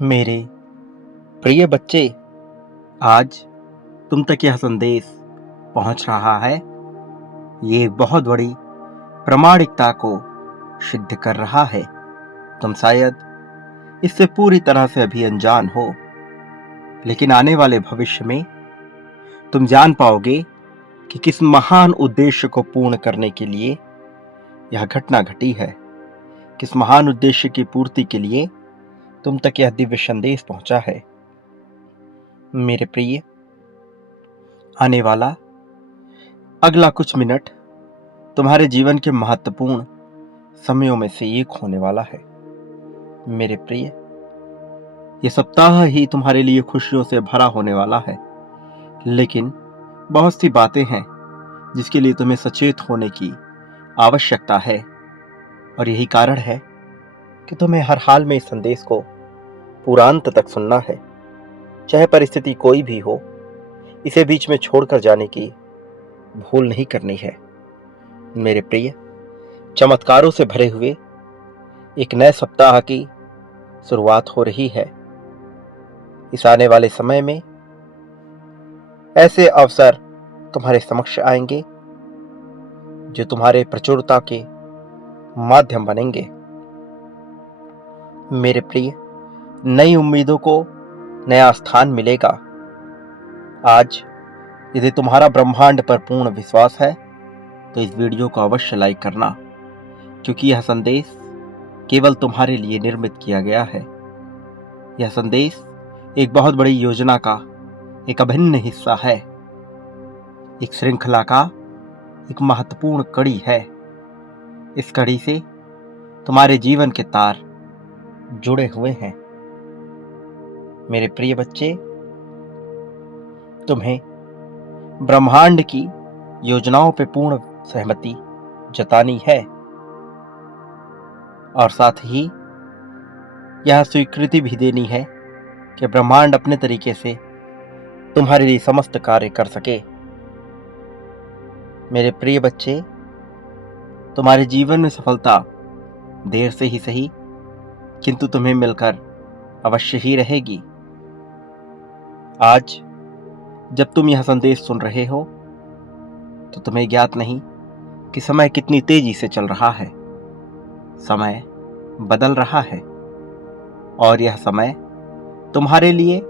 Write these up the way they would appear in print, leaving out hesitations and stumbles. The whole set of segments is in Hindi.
मेरे प्रिय बच्चे, आज तुम तक यह संदेश पहुंच रहा है। ये एक बहुत बड़ी प्रामाणिकता को सिद्ध कर रहा है। तुम शायद इससे पूरी तरह से अभी अनजान हो, लेकिन आने वाले भविष्य में तुम जान पाओगे कि किस महान उद्देश्य को पूर्ण करने के लिए यह घटना घटी है। किस महान उद्देश्य की पूर्ति के लिए तुम तक यह दिव्य संदेश पहुंचा है। मेरे प्रिय, आने वाला अगला कुछ मिनट तुम्हारे जीवन के महत्वपूर्ण समयों में से एक होने वाला है। मेरे प्रिय, ये सप्ताह ही तुम्हारे लिए खुशियों से भरा होने वाला है, लेकिन बहुत सी बातें हैं जिसके लिए तुम्हें सचेत होने की आवश्यकता है। और यही कारण है कि तुम्हें हर हाल में इस संदेश को पूरा अंत तक सुनना है। चाहे परिस्थिति कोई भी हो, इसे बीच में छोड़कर जाने की भूल नहीं करनी है। मेरे प्रिय, चमत्कारों से भरे हुए एक नए सप्ताह की शुरुआत हो रही है। इस आने वाले समय में ऐसे अवसर तुम्हारे समक्ष आएंगे जो तुम्हारे प्रचुरता के माध्यम बनेंगे। मेरे प्रिय, नई उम्मीदों को नया स्थान मिलेगा। आज यदि तुम्हारा ब्रह्मांड पर पूर्ण विश्वास है तो इस वीडियो को अवश्य लाइक करना, क्योंकि यह संदेश केवल तुम्हारे लिए निर्मित किया गया है। यह संदेश एक बहुत बड़ी योजना का एक अभिन्न हिस्सा है, एक श्रृंखला का एक महत्वपूर्ण कड़ी है। इस कड़ी से तुम्हारे जीवन के तार जुड़े हुए हैं। मेरे प्रिय बच्चे, तुम्हें ब्रह्मांड की योजनाओं पर पूर्ण सहमति जतानी है और साथ ही यह स्वीकृति भी देनी है कि ब्रह्मांड अपने तरीके से तुम्हारे लिए समस्त कार्य कर सके। मेरे प्रिय बच्चे, तुम्हारे जीवन में सफलता देर से ही सही, किंतु तुम्हें मिलकर अवश्य ही रहेगी। आज जब तुम यह संदेश सुन रहे हो तो तुम्हें ज्ञात नहीं कि समय कितनी तेजी से चल रहा है। समय बदल रहा है और यह समय तुम्हारे लिए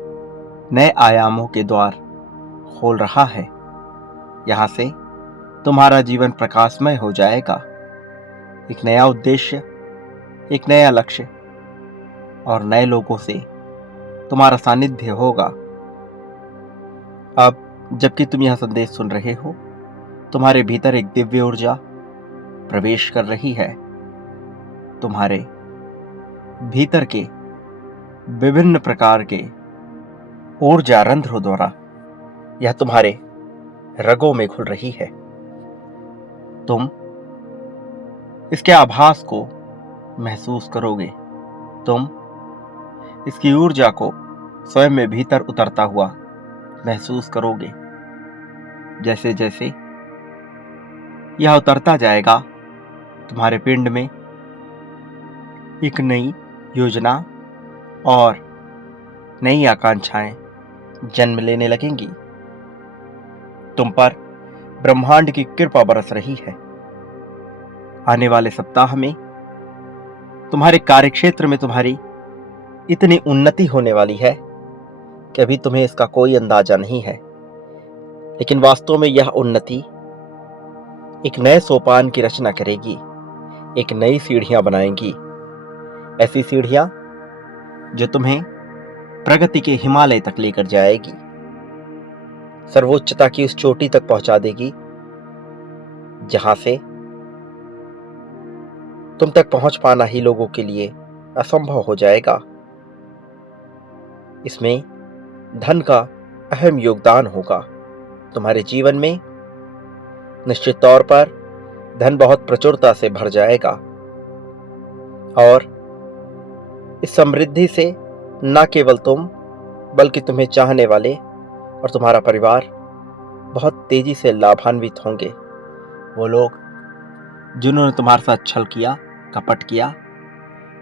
नए आयामों के द्वार खोल रहा है। यहां से तुम्हारा जीवन प्रकाशमय हो जाएगा। एक नया उद्देश्य, एक नया लक्ष्य और नए लोगों से तुम्हारा सानिध्य होगा। अब जबकि तुम यह संदेश सुन रहे हो, तुम्हारे भीतर एक दिव्य ऊर्जा प्रवेश कर रही है। तुम्हारे भीतर के विभिन्न प्रकार के ऊर्जा रंध्रों द्वारा यह तुम्हारे रगों में घुल रही है। तुम इसके आभास को महसूस करोगे। तुम इसकी ऊर्जा को स्वयं में भीतर उतरता हुआ महसूस करोगे। जैसे जैसे यह उतरता जाएगा, तुम्हारे पिंड में एक नई योजना और नई आकांक्षाएं जन्म लेने लगेंगी। तुम पर ब्रह्मांड की कृपा बरस रही है। आने वाले सप्ताह में तुम्हारे कार्यक्षेत्र में तुम्हारी इतनी उन्नति होने वाली है कि अभी तुम्हें इसका कोई अंदाजा नहीं है, लेकिन वास्तव में यह उन्नति एक नए सोपान की रचना करेगी, एक नई सीढ़ियां बनाएंगी। ऐसी सीढ़ियां जो तुम्हें प्रगति के हिमालय तक लेकर जाएगी, सर्वोच्चता की उस चोटी तक पहुंचा देगी जहां से तुम तक पहुंच पाना ही लोगों के लिए असंभव हो जाएगा। इसमें धन का अहम योगदान होगा। तुम्हारे जीवन में निश्चित तौर पर धन बहुत प्रचुरता से भर जाएगा और इस समृद्धि से न केवल तुम बल्कि तुम्हें चाहने वाले और तुम्हारा परिवार बहुत तेजी से लाभान्वित होंगे। वो लोग जिन्होंने तुम्हारे साथ छल किया, कपट किया,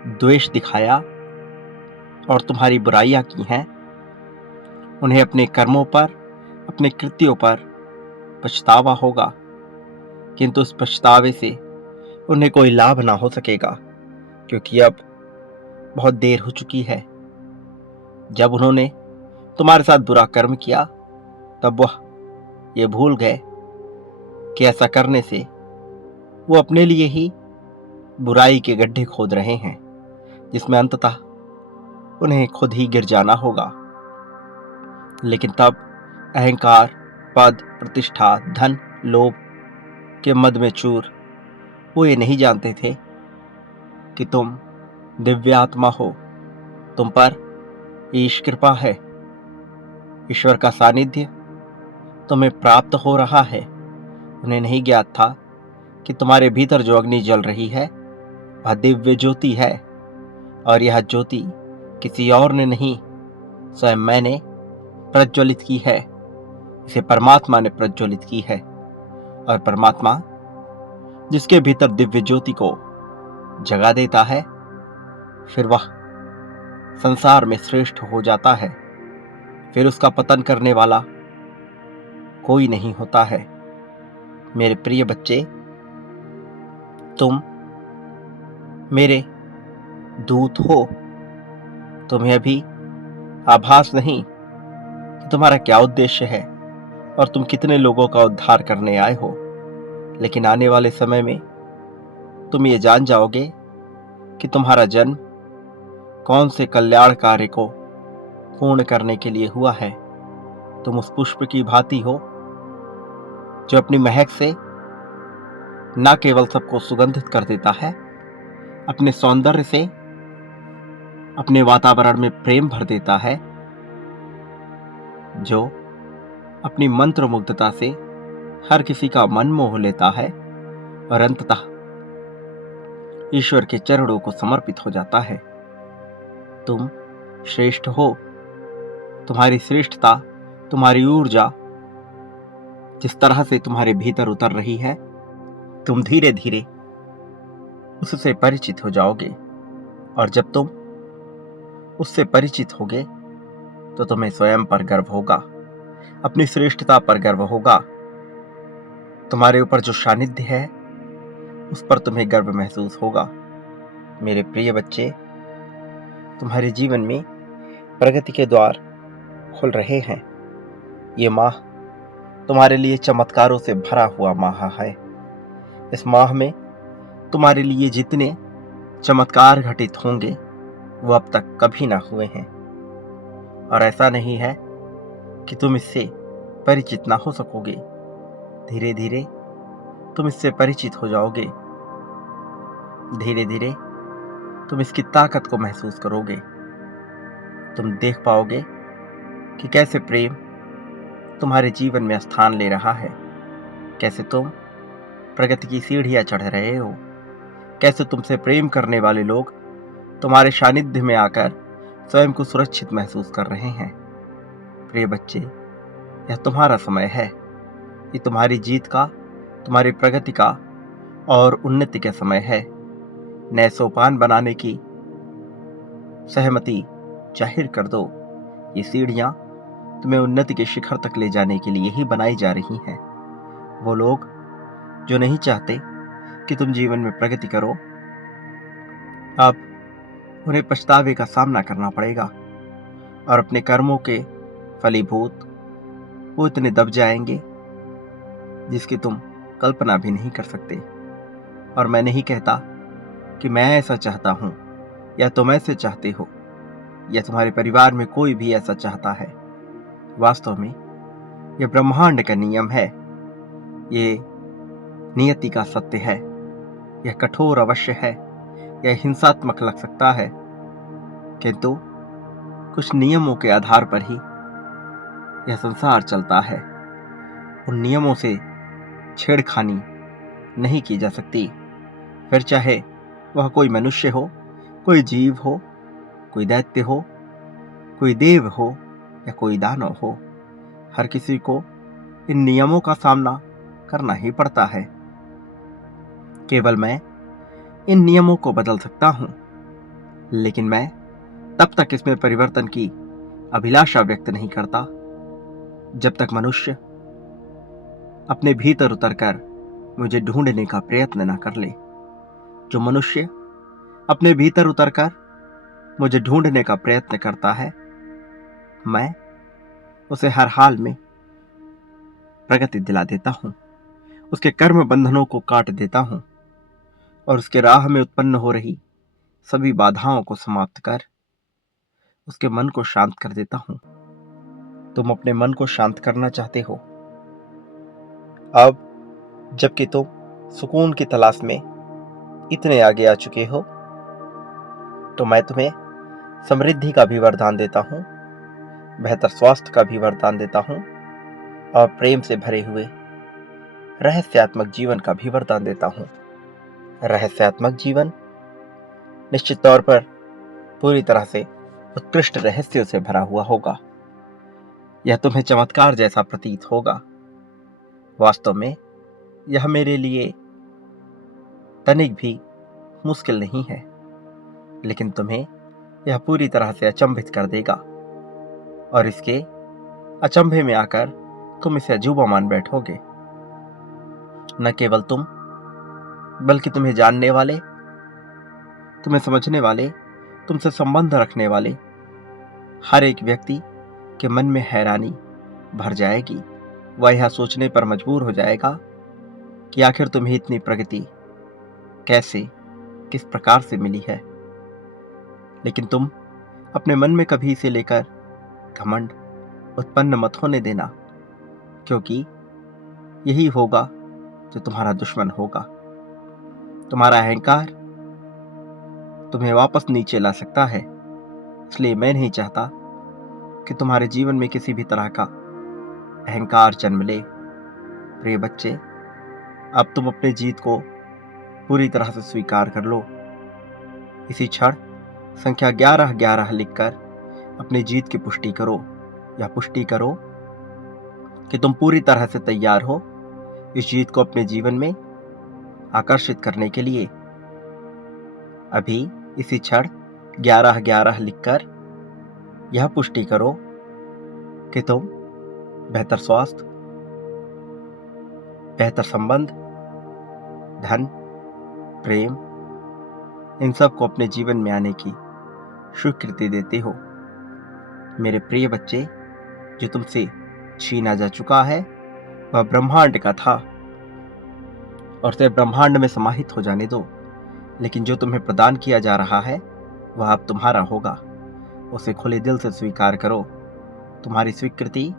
द्वेष दिखाया और तुम्हारी बुराइयां की हैं, उन्हें अपने कर्मों पर, अपने कृत्यों पर पछतावा होगा, किंतु उस पछतावे से उन्हें कोई लाभ ना हो सकेगा, क्योंकि अब बहुत देर हो चुकी है। जब उन्होंने तुम्हारे साथ बुरा कर्म किया, तब वह ये भूल गए कि ऐसा करने से वो अपने लिए ही बुराई के गड्ढे खोद रहे हैं, जिसमें अंततः उन्हें खुद ही गिर जाना होगा। लेकिन तब अहंकार, पद, प्रतिष्ठा, धन, लोभ के मद में चूर वो ये नहीं जानते थे कि तुम दिव्य आत्मा हो, तुम पर ईश कृपा है, ईश्वर का सानिध्य तुम्हें प्राप्त हो रहा है। उन्हें नहीं ज्ञात था कि तुम्हारे भीतर जो अग्नि जल रही है वह दिव्य ज्योति है, और यह ज्योति किसी और ने नहीं, स्वयं मैंने प्रज्वलित की है। इसे परमात्मा ने प्रज्वलित की है, और परमात्मा जिसके भीतर दिव्य ज्योति को जगा देता है, फिर वह संसार में श्रेष्ठ हो जाता है। फिर उसका पतन करने वाला कोई नहीं होता है। मेरे प्रिय बच्चे, तुम मेरे दूत हो। तुम्हें अभी आभास नहीं कि तुम्हारा क्या उद्देश्य है और तुम कितने लोगों का उद्धार करने आए हो, लेकिन आने वाले समय में तुम ये जान जाओगे कि तुम्हारा जन्म कौन से कल्याण कार्य को पूर्ण करने के लिए हुआ है। तुम उस पुष्प की भांति हो जो अपनी महक से न केवल सबको सुगंधित कर देता है, अपने सौंदर्य से अपने वातावरण में प्रेम भर देता है, जो अपनी मंत्र मुग्धता से हर किसी का मन मोह लेता है और अंततः ईश्वर के चरणों को समर्पित हो जाता है। तुम श्रेष्ठ हो। तुम्हारी श्रेष्ठता, तुम्हारी ऊर्जा जिस तरह से तुम्हारे भीतर उतर रही है, तुम धीरे धीरे उससे परिचित हो जाओगे, और जब तुम उससे परिचित होगे तो तुम्हें स्वयं पर गर्व होगा, अपनी श्रेष्ठता पर गर्व होगा। तुम्हारे ऊपर जो सानिध्य है उस पर तुम्हें गर्व महसूस होगा। मेरे प्रिय बच्चे, तुम्हारे जीवन में प्रगति के द्वार खुल रहे हैं। ये माह तुम्हारे लिए चमत्कारों से भरा हुआ माह है। इस माह में तुम्हारे लिए जितने चमत्कार घटित होंगे वो अब तक कभी ना हुए हैं, और ऐसा नहीं है कि तुम इससे परिचित ना हो सकोगे। धीरे धीरे तुम इससे परिचित हो जाओगे, धीरे धीरे तुम इसकी ताकत को महसूस करोगे। तुम देख पाओगे कि कैसे प्रेम तुम्हारे जीवन में स्थान ले रहा है, कैसे तुम प्रगति की सीढ़ियां चढ़ रहे हो, कैसे तुमसे प्रेम करने वाले लोग तुम्हारे सानिध्य में आकर स्वयं को सुरक्षित महसूस कर रहे हैं। प्रिय बच्चे, यह तुम्हारा समय है। ये तुम्हारी जीत का, तुम्हारी प्रगति का और उन्नति का समय है। नए सोपान बनाने की सहमति जाहिर कर दो। ये सीढ़ियां तुम्हें उन्नति के शिखर तक ले जाने के लिए ही बनाई जा रही हैं। वो लोग जो नहीं चाहते कि तुम जीवन में प्रगति करो, अब उन्हें पछतावे का सामना करना पड़ेगा, और अपने कर्मों के फलीभूत वो इतने दब जाएंगे जिसकी तुम कल्पना भी नहीं कर सकते। और मैं नहीं कहता कि मैं ऐसा चाहता हूं, या तुम ऐसे चाहते हो, या तुम्हारे परिवार में कोई भी ऐसा चाहता है। वास्तव में यह ब्रह्मांड का नियम है, ये नियति का सत्य है। यह कठोर अवश्य है, यह हिंसात्मक लग सकता है, किंतु कुछ नियमों के आधार पर ही यह संसार चलता है। उन नियमों से छेड़खानी नहीं की जा सकती, फिर चाहे वह कोई मनुष्य हो, कोई जीव हो, कोई दैत्य हो, कोई देव हो या कोई दानव हो। हर किसी को इन नियमों का सामना करना ही पड़ता है। केवल मैं इन नियमों को बदल सकता हूं, लेकिन मैं तब तक इसमें परिवर्तन की अभिलाषा व्यक्त नहीं करता जब तक मनुष्य अपने भीतर उतरकर मुझे ढूंढने का प्रयत्न न कर ले। जो मनुष्य अपने भीतर उतरकर मुझे ढूंढने का प्रयत्न करता है, मैं उसे हर हाल में प्रगति दिला देता हूं, उसके कर्म बंधनों को काट देता हूं और उसके राह में उत्पन्न हो रही सभी बाधाओं को समाप्त कर उसके मन को शांत कर देता हूं। तुम अपने मन को शांत करना चाहते हो। अब जबकि तुम सुकून की तलाश में इतने आगे आ चुके हो, तो मैं तुम्हें समृद्धि का भी वरदान देता हूं, बेहतर स्वास्थ्य का भी वरदान देता हूं और प्रेम से भरे हुए रहस्यात्मक जीवन का भी वरदान देता हूं। रहस्यात्मक जीवन निश्चित तौर पर पूरी तरह से उत्कृष्ट रहस्यों से भरा हुआ होगा। यह तुम्हें चमत्कार जैसा प्रतीत होगा। वास्तव में यह मेरे लिए तनिक भी मुश्किल नहीं है, लेकिन तुम्हें यह पूरी तरह से अचंभित कर देगा और इसके अचंभे में आकर तुम इसे अजूबा मान बैठोगे। न केवल तुम, बल्कि तुम्हें जानने वाले, तुम्हें समझने वाले, तुमसे संबंध रखने वाले हर एक व्यक्ति के मन में हैरानी भर जाएगी। वह यह सोचने पर मजबूर हो जाएगा कि आखिर तुम्हें इतनी प्रगति कैसे, किस प्रकार से मिली है। लेकिन तुम अपने मन में कभी इसे लेकर घमंड उत्पन्न मत होने देना, क्योंकि यही होगा जो तुम्हारा दुश्मन होगा। तुम्हारा अहंकार तुम्हें वापस नीचे ला सकता है, इसलिए मैं नहीं चाहता कि तुम्हारे जीवन में किसी भी तरह का अहंकार जन्म ले। प्रिय बच्चे, अब तुम अपनी जीत को पूरी तरह से स्वीकार कर लो। इसी क्षण संख्या 1111 लिखकर अपनी जीत की पुष्टि करो, या पुष्टि करो कि तुम पूरी तरह से तैयार हो इस जीत को अपने जीवन में आकर्षित करने के लिए। अभी इसी क्षण 1111 लिखकर यह पुष्टि करो कि तुम बेहतर स्वास्थ्य, बेहतर संबंध, धन, प्रेम, इन सब को अपने जीवन में आने की स्वीकृति देते हो। मेरे प्रिय बच्चे, जो तुमसे छीना जा चुका है वह ब्रह्मांड का था और उसे ब्रह्मांड में समाहित हो जाने दो। लेकिन जो तुम्हें प्रदान किया जा रहा है वह अब तुम्हारा होगा। उसे खुले दिल से स्वीकार करो। तुम्हारी स्वीकृति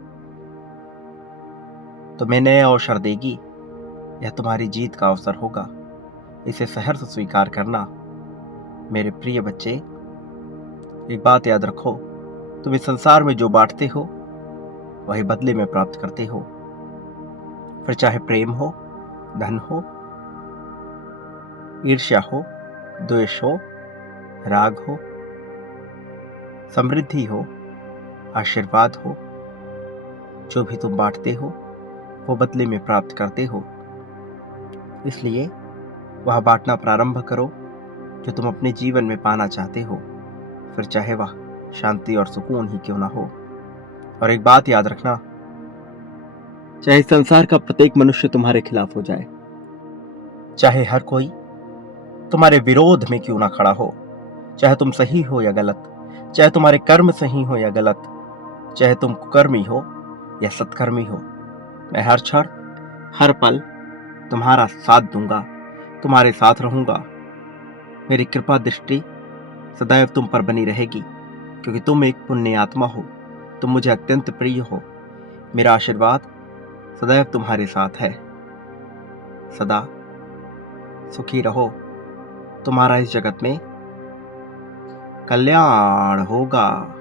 तुम्हें नए अवसर देगी। यह तुम्हारी जीत का अवसर होगा। इसे सहर्ष स्वीकार करना। मेरे प्रिय बच्चे, एक बात याद रखो, तुम इस संसार में जो बांटते हो वही बदले में प्राप्त करते हो। फिर चाहे प्रेम हो, धन हो, ईर्ष्या हो, द्वेष हो, राग हो, समृद्धि हो, आशीर्वाद हो, जो भी तुम बांटते हो वो बदले में प्राप्त करते हो। इसलिए वह बांटना प्रारंभ करो जो तुम अपने जीवन में पाना चाहते हो, फिर चाहे वह शांति और सुकून ही क्यों ना हो। और एक बात याद रखना, चाहे संसार का प्रत्येक मनुष्य तुम्हारे खिलाफ हो जाए, चाहे हर कोई तुम्हारे विरोध में क्यों ना खड़ा हो, चाहे तुम सही हो या गलत, चाहे तुम्हारे कर्म सही हो या गलत, चाहे तुम कुकर्मी हो या सत्कर्मी हो, मैं हर क्षण हर पल तुम्हारा साथ दूंगा, तुम्हारे साथ रहूंगा। मेरी कृपा दृष्टि सदैव तुम पर बनी रहेगी, क्योंकि तुम एक पुण्य आत्मा हो। तुम मुझे अत्यंत प्रिय हो। मेरा आशीर्वाद सदैव तुम्हारे साथ है। सदा सुखी रहो। तुम्हारा इस जगत में कल्याण होगा।